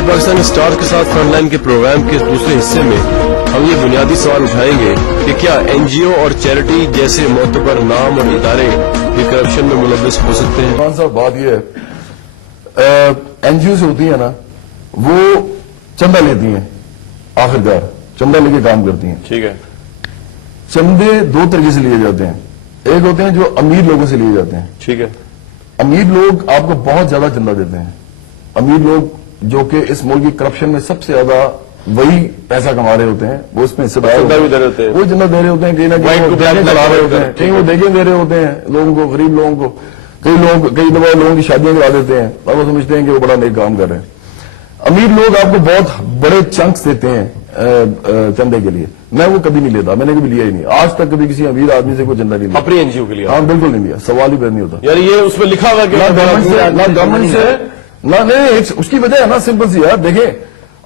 Live Pakistan star के साथ front line के प्रोग्राम के दूसरे हिस्से में हम ये बुनियादी सवाल उठाएंगे कि क्या एनजीओ और चैरिटी जैसे मोतबर नाम और इदारे भी करप्शन में मुलव्वस हो सकते हैं? कौन सा बात ये है, एनजीओ से होती है ना, वो चंदा लेती हैं, आखिरकार चंदा लेके काम करती हैं। ठीक है। चंदे दो तरीके से लिए जाते हैं, एक होते हैं जो अमीर लोगों से लिए जाते हैं। ठीक है। अमीर लोग आपको बहुत ज्यादा चंदा देते हैं। अमीर लोग जो कि इस मुल्क की करप्शन में सबसे ज्यादा वही पैसा कमा रहे होते हैं, वो इसमें हिस्सेदार चंदा भी दे रहे होते हैं, वो चंदा दे रहे होते हैं, कहीं ना कहीं वो देखें चला रहे होते हैं, कहीं वो देखें दे रहे होते हैं लोगों को, गरीब लोगों को। कई दफा लोगों की शादियां करा देते हैं और वो समझते हैं कि वो बड़ा नेक काम कर रहे हैं। अमीर लोग आपको बहुत बड़े चंक्स देते हैं चंदे के लिए। मैं वो कभी नहीं लेता, मैंने कभी लिया ही नहीं, आज तक कभी किसी अमीर आदमी से कोई चंदा नहीं लिया अपनी एनजीओ के लिए। हाँ, बिल्कुल नहीं लिया, सवाल ही पैदा नहीं होता। यानी ये उसमें लिखा हुआ ना गवर्नमेंट से ना नहीं, उसकी वजह है ना सिंपल सी यार। देखें,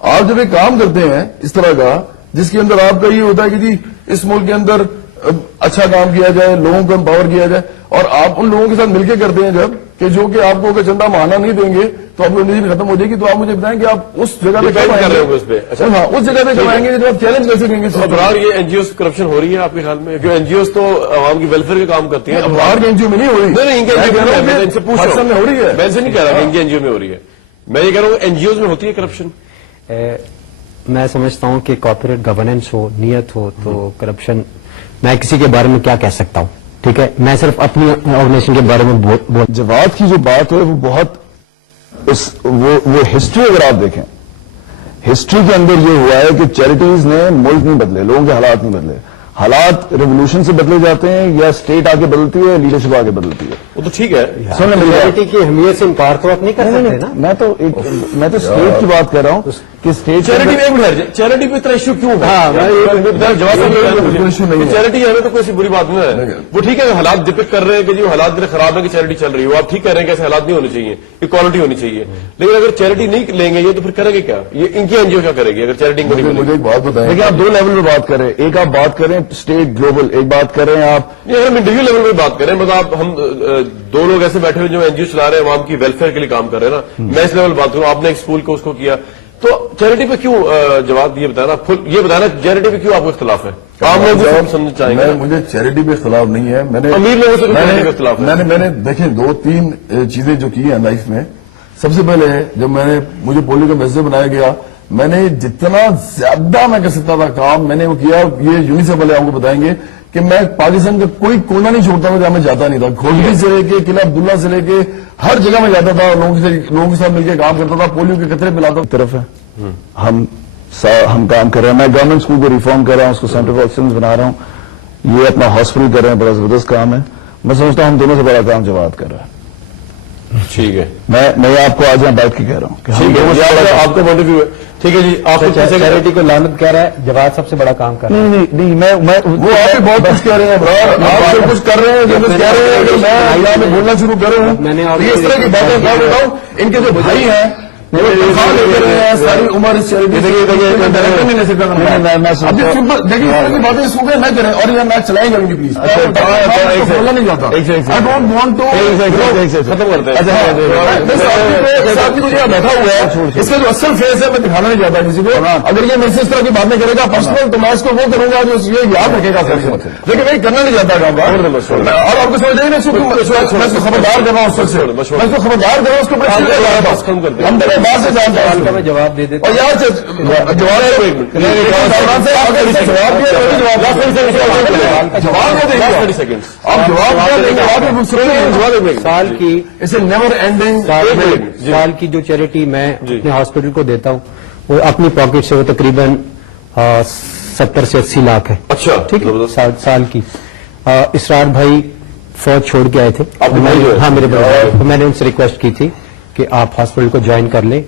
आप जब एक काम करते हैं इस तरह का जिसके अंदर आपका ये होता है कि जी इस मुल्क के अंदर अच्छा काम किया जाए, लोगों को एम्पावर किया जाए, और आप उन लोगों के साथ मिलकर करते हैं जब कि जो कि आपको अगर चंदा महाना नहीं देंगे तो आपको जिंदगी खत्म हो जाएगी, तो आप मुझे बताएं कि आप उस जगह पे कर रहे हो उस पे? अच्छा, हाँ, उस जगह पे कमाएंगे जब आप चैलेंज कर सकेंगे। अबरार ये एनजीओ करप्शन हो रही है आपके ख्याल में? क्योंकि एनजीओ तो आवाम की वेलफेयर के काम करती है। अबरार के एनजीओ में नहीं हो रही, नहीं, इनके एनजीओ इनसे पूछ रहा हूं, में हो रही है। मैं इनसे नहीं कह रहा इनके एनजीओ में हो रही है, मैं ये कह रहा हूँ एनजीओ में होती है करप्शन। मैं समझता हूँ कि कॉर्पोरेट गवर्नेंस हो, नियत हो तो करप्शन, मैं किसी के बारे में क्या कह सकता हूँ, ठीक है? मैं सिर्फ अपनी ऑर्गेनाइजेशन के बारे में बोल। जवाद की जो बात है वो बहुत वो हिस्ट्री अगर आप देखें, हिस्ट्री के अंदर ये हुआ है कि चैरिटीज ने मुल्क नहीं बदले, लोगों के हालात नहीं बदले। हालात रेवोल्यूशन से बदले जाते हैं या स्टेट आगे बदलती है, लीडरशिप आगे बदलती है। वो तो ठीक है, चैरिटी की अहमियत से इनकार तो आप नहीं कर सकते ना। मैं तो स्टेट की बात कर रहा हूँ कि स्टेट चैरिटी में चैरिटी पे इतना इश्यू क्यों है? चैरिटी है तो कोई ऐसी बुरी बात नहीं है, वो ठीक है। हालात डिपिक्ट कर रहे हैं कि जो हालात इतने खराब है कि चैरिटी चल रही है, वो आप ठीक कह रहे हैं कि ऐसे हालात नहीं होने चाहिए, इक्वालिटी होनी चाहिए। लेकिन अगर चैरिटी नहीं लेंगे ये तो फिर करेंगे क्या? ये इनकी एनजीओ क्या करेगी अगर चैरिटी को नहीं? मुझे एक बात बताएं, देखिए आप दो लेवल पे बात करें, एक आप बात करें स्टेट ग्लोबल, एक बात करें आप हम इंडिविजुअल लेवल पे बात करें। मतलब हम दो लोग ऐसे बैठे हुए जो एनजीओ चला रहे हैं, आवाम की वेलफेयर के लिए काम कर रहे हैं ना। मैं इस लेवल बात करूं, आपने एक स्कूल को उसको किया, तो चैरिटी पे क्यों जवाब ये बताना, ये बताना चैरिटी पे क्यों आपको इख्तिलाफ है? आम लोग समझना चाहेंगे। मुझे चैरिटी पे इख्तिलाफ नहीं है, मैंने अमीर लोगों से चैरिटी पे इख्तिलाफ है। मैंने देखें दो तीन चीजें जो की हैं लाइफ में। सबसे पहले जब मुझे पोलियो का मैसेज बनाया गया, मैंने जितना ज्यादा मैं कर सकता था काम मैंने वो किया। ये यूनिसेफ वाले आपको बताएंगे कि मैं पाकिस्तान का कोई कोना नहीं छोड़ता था जहां मैं जाता नहीं था। खोजगी से लेके किला अब्दुल्ला से लेके हर जगह में जाता था, लोगों के साथ मिलकर काम करता था, पोलियो के कतरे पिलाता। तरफ है हम काम कर रहे हैं। मैं गवर्नमेंट स्कूल को रिफॉर्म कर रहा हूं, उसको सेंटर ऑफ एक्सीलेंस बना रहा हूं। ये अपना हॉस्पिटल कर रहे हैं, बड़ा जबरदस्त काम है। मैं समझता हूं हम दोनों से बड़ा काम जवाब कर रहा है। ठीक है, मैं आपको आज यहाँ बैठ के कह रहा हूँ कि आपका पॉइंट ऑफ व्यू है। ठीक है जी, आप चैरिटी को लानत कह रहा है, जवाब सबसे बड़ा काम कर रहा है। नहीं मैं वो आप भी बहुत कुछ कह रहे हैं, आप सब कुछ कर रहे हैं, जो कुछ कह रहे हैं, मैं यहाँ में बोलना शुरू कर रहा हूँ। इस तरह की बातें क्या बताऊँ, इनके जो भाई हैं सारी उम्र इस चैरिटी नहीं ले सकता। देखिए बातें सुबह न करें और ये मैच चलाएंगे प्लीज, बोलना नहीं जाता। आई डोंट वांट टू खत्म करते हैं। मुझे बैठा हुआ है, इसका जो असल फेस है मैं दिखाना नहीं चाहता किसी को। अगर ये मेरे से इस तरह की बातें करेगा पर्सनल, तो मैं इसको वो करूंगा जो ये याद रखेगा। लेकिन मैं करना नहीं चाहता काम, और आपको समझ जाइए मैं इसको खबरदार कर रहा हूँ, मैं इसको खबरदार कर रहा हूँ, उसको बात से जानता हूं। मैं जवाब दे देता और यार साल की इसे नेवर एंडिंग साल की जो चैरिटी मैं अपने हॉस्पिटल को देता हूँ वो अपनी पॉकेट से वो तकरीबन 70 से 80 लाख है। अच्छा, ठीक है, साल की। इसरार भाई फौज छोड़ के आए थे, हाँ मेरे भाई, तो मैंने उनसे रिक्वेस्ट की थी कि आप हॉस्पिटल को ज्वाइन कर लें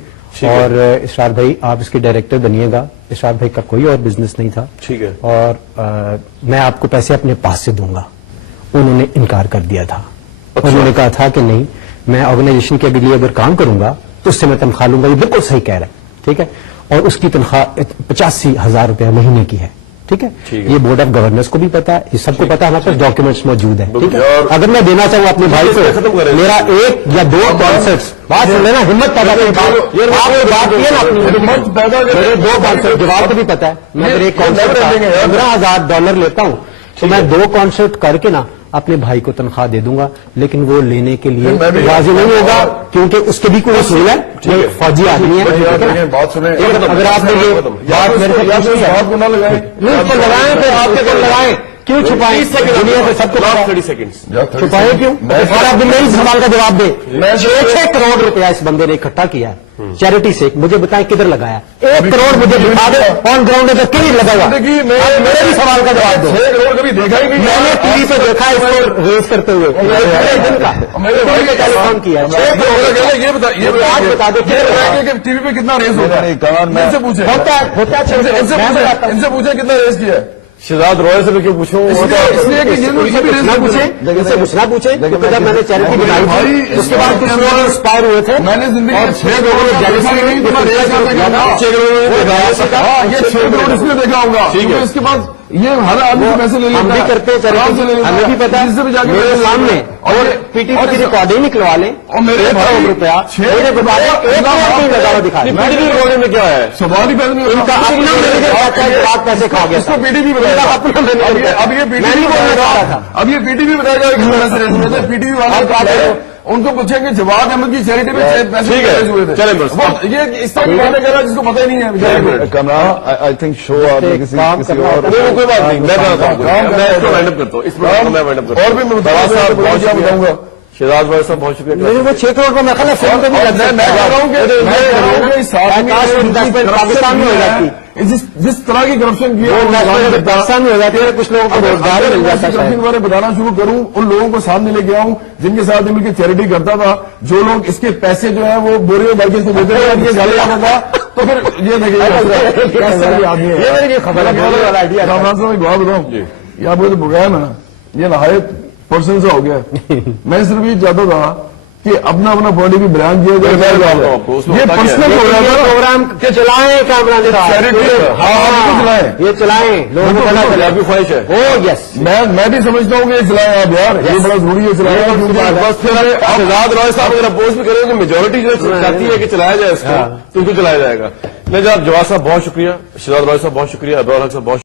और इसरार भाई आप इसके डायरेक्टर बनिएगा। इसरार भाई का कोई और बिजनेस नहीं था, ठीक है, और मैं आपको पैसे अपने पास से दूंगा। उन्होंने इनकार कर दिया था। अच्छा। उन्होंने कहा था कि नहीं, मैं ऑर्गेनाइजेशन के लिए अगर काम करूंगा तो उससे मैं तनख्वाह लूंगा। ये बिल्कुल सही कह रहा है, ठीक है। और उसकी तनख्वाह 85,000 रुपया महीने की है, ٹھیک ہے, یہ بورڈ آف گورنرس کو بھی پتا ہے, یہ سب کو پتا ہے, ہمارے پاس ڈاکیومنٹس موجود ہیں. ٹھیک ہے, اگر میں دینا چاہوں اپنے بھائی کو میرا 1 یا 2 کانسرٹس, بات سن لینا, ہمت پیدا کریں, بات کی ہے نا اپنی ہمت پیدا کریں. میرے 2 کانسرٹ جواب کو بھی پتا ہے, میں اگر ایک کانسرٹ $15,000 لیتا ہوں تو میں 2 کانسرٹ کر کے نا اپنے بھائی کو تنخواہ دے دوں گا, لیکن وہ لینے کے لیے راضی نہیں ہوگا کیونکہ اس کے بھی کوئی اصول ہے, یہ فوجی آدمی ہے. بات سنیں, اگر آپ نے یہ بات میرے سے پوچھی ہے بات کو نہ لگائیں, لگائیں پھر آپ کے گھر لگائیں, کیوں چھپائیں؟ دنیا سے سب کو 30 سیکنڈ چھپائیں کیوں؟ سارا دن میری سوال کا جواب دے. 6 کروڑ روپیہ اس بندے نے اکٹھا کیا ہے چیریٹی سے, مجھے بتائیں کدھر لگایا؟ 1 کروڑ مجھے دکھا دے آن گراؤنڈ ہے تو کہیں لگا ہوا. میرے بھی سوال کا جواب دو. 6 کروڑ کبھی دیکھا ہی نہیں, میں نے ٹی وی پہ دیکھا اس کو ریز کرتے ہوئے دن کا میرے بھائی نے ٹیلی فون کیا ہے. 6 کروڑ یہ بتا دو ٹی وی پہ کتنا ریز ہوتا ہے, ان سے پوچھیں, ان سے پوچھیں کتنا ریز کیا ہے. شہزاد روئے سے میں کیوں پوچھوں؟ اس لیے کہ یہ لوگ بھی ریز نہ نہ پوچھیں, کچھ نہ پوچھیں, کیونکہ جب میں نے چیریٹی بنائی تھی اس کے بعد کچھ لوگ انسپائر ہوئے تھے. میں نے زندگی میں 6 کروڑ یہ 6 کروڑ اس لیے دیکھا ہوگا کیونکہ اس کے پاس یہ ہر آدمی سے پیسے لے لیتا ہے. ہم بھی کرتے ہیں چیریٹی, ہمیں بھی پتا ہے, میرے سامنے اور پی ٹی وی کی ریکارڈنگ نکلوا لیں اور میرے 1 کروڑ روپیہ میرے بتا دیں 1 کروڑ لگا دکھا دیں. پی ٹی وی ریکارڈنگ میں کیا ہے؟ سوال ہی پیدا نہیں ان کا اپنا مینیجر بات پیسے کھا گیا, اس کو پی ٹی وی بتایا, اب یہ پی ٹی وی بتائے گا, اب یہ پی ٹی وی بتائے گا کس طرح سے ریز ہوئے تھے. پی ٹی وی والے ان کو پوچھیں گے جواد احمد کی چیریٹی میں پیسے ریز ہوئے تھے. چلیں بس یہ اس طرح کی باتیں کر رہا ہے جس کو پتہ ہی نہیں ہے. کمران آئی تھنک شو آپ نے کسی اور کوئی بات نہیں, میں اس کو وائنڈ اپ کرتا ہوں, اس پروگرام کو میں وائنڈ اپ کرتا ہوں. اور بھی میں بتاؤں گا شہزاد بھائی صاحب بہت شکریہ. میرے وہ 6 کروڑ کو میں خلا فون پہ بھی لگ میں کہہ رہا ہوں کہ پاکستان میں ہو جاتی, جس طرح کی کرپشن کی پاکستان میں ہو جاتی ہے, کچھ لوگوں کو روزگار مل جاتا ہے. کرپشن بارے بتانا شروع کروں, ان لوگوں کو سامنے لے کے آؤں جن کے ساتھ مل کے چیریٹی کرتا تھا, جو لوگ اس کے پیسے جو ہیں وہ بوریوں بھر کے اس کو دیتے تھے, یہ گالی آنا تھا, تو پھر یہ دیکھیے آدمی ہے. خبر ہے رامناتھ صاحب بات بتاؤں, یہ آپ کو جو بگایا نا یہ نہایت پرسنل سا ہو گیا. میں صرف یہ چاہتا تھا کہ اپنا پوائنٹ بھی بیان کیا جائے, یہ پرسنل ہو رہا تھا پروگرام کے چلائیں کامران چلائیں, یہ چلائیں, لوگوں کو پتا چلے. آپ کی خواہش ہے. او یس, میں بھی سمجھتا ہوں کہ یہ چلائیں آپ یار, یہ بڑا ضروری ہے چلائیں. بس پھر شہزاد روئے صاحب اگر اپوز بھی کریں گے, میجورٹی جو چاہتی ہے کہ چلایا جائے اس کو, تو ان کو چلایا جائے گا. میں جناب جواد صاحب بہت شکریہ, شہزاد روئے صاحب بہت شکریہ, ابرار حق صاحب بہت